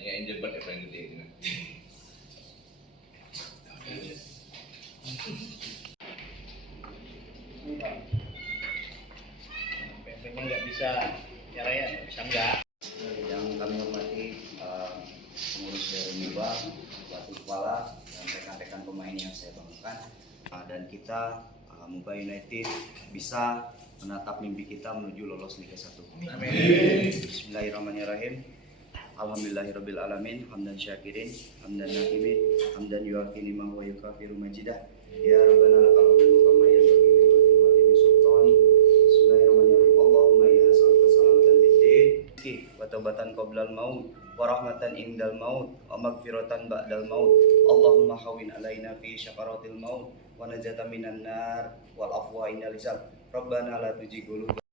Banyak yang jebat yang paling gede gitu. Pempengnya nggak bisa nyeraya, nggak bisa enggak. Yang kami hormati pengurus dari MIBA, pelatih kepala, dan rekan-rekan pemain yang saya banggakan. Dan kita MIBA United bisa menatap mimpi kita menuju lolos Liga 1. Amin. Bismillahirrahmanirrahim. Alhamdulillahirabbil alamin, hamdan syakirin, hamdan na'imin, hamdan yuafi lima wa yukafiru majidah. Ya Rabbana lakal hamdu kama yanbaghi li wajhi sultani. Bismillahirrahmanirrahim. Allahumma inna nas'aluka salamatan bid-din wa taubatan qoblal maut wa rahmatan indal maut wa maghfiratan ba'dal maut. Allahumma hawwin alaina fi syakaratil maut wa najatan minan nar wal afwa innal hisab. Rabbana la tuzigh qulubana